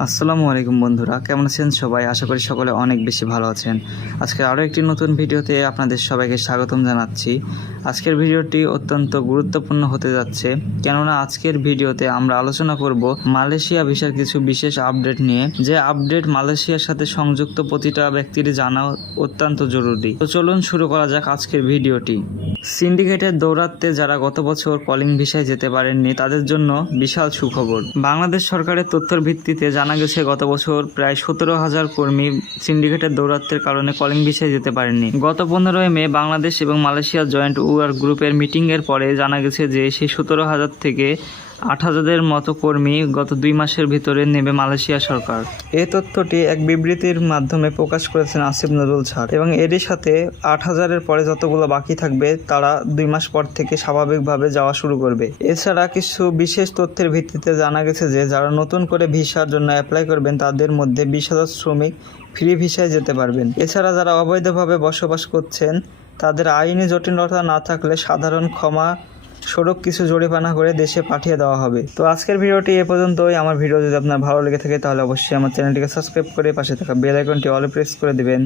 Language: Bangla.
আসসালামু আলাইকুম বন্ধুরা, কেমন আছেন সবাই? আশা করি সকলে অনেক বেশি ভালো আছেন। আজকে আরও একটি নতুন ভিডিওতে আপনাদের সবাইকে স্বাগতম জানাচ্ছি। আজকের ভিডিওটি অত্যন্ত গুরুত্বপূর্ণ হতে যাচ্ছে, কেননা আজকের ভিডিওতে আমরা আলোচনা করব মালয়েশিয়া ভিসার কিছু বিশেষ আপডেট নিয়ে, যে আপডেট মালয়েশিয়ার সাথে সংযুক্ত প্রতিটা ব্যক্তির জানা অত্যন্ত জরুরি। তো চলুন শুরু করা যাক আজকের ভিডিওটি। সিন্ডিকেটের দৌরাত্মে যারা গত বছর কলিং ভিসায় যেতে পারেননি তাদের জন্য বিশাল সুখবর। বাংলাদেশ সরকারের তথ্যের ভিত্তিতে জানা গেছে গত বছর প্রায় 17,000 কর্মী সিন্ডিকেটের দৌরাত্মের কারণে কলিং ভিসায় যেতে পারেননি। গত 15 মে বাংলাদেশ এবং মালয়েশিয়া জয়েন্ট ওয়ার্ক গ্রুপের মিটিংয়ের পরে জানা গেছে যে সেই 17,000 থেকে 8,000-এর মতো কর্মী গত 2 মাসের ভিতরে নেবে মালয়েশিয়া সরকার। এই তথ্যটি এক বিবৃতির মাধ্যমে প্রকাশ করেছেন আসিফ নজরুল স্যার, এবং এরই সাথে 8,000-এর পরে যতগুলো বাকি থাকবে তারা 2 মাস পর থেকে স্বাভাবিকভাবে যাওয়া শুরু করবে। এছাড়া কিছু বিশেষ তথ্যের ভিত্তিতে জানা গেছে যে যারা নতুন করে ভিসার জন্য অ্যাপ্লাই করবেন তাদের মধ্যে 20,000 শ্রমিক ফ্রি ভিসায় যেতে পারবেন। এছাড়া যারা অবৈধভাবে বসবাস করছেন তাদের আইনি জটিলতা না থাকলে সাধারণ ক্ষমা সড়ক কিছু জরিমানা করে দেশে পাঠিয়ে দেওয়া হবে। তো আজকের ভিডিওটি এ পর্যন্তই। আমার ভিডিও যদি আপনার ভালো লেগে থাকে তাহলে অবশ্যই আমার চ্যানেলটিকে সাবস্ক্রাইব করে পাশে থাকা বেল আইকনটি অলে প্রেস করে দিবেন।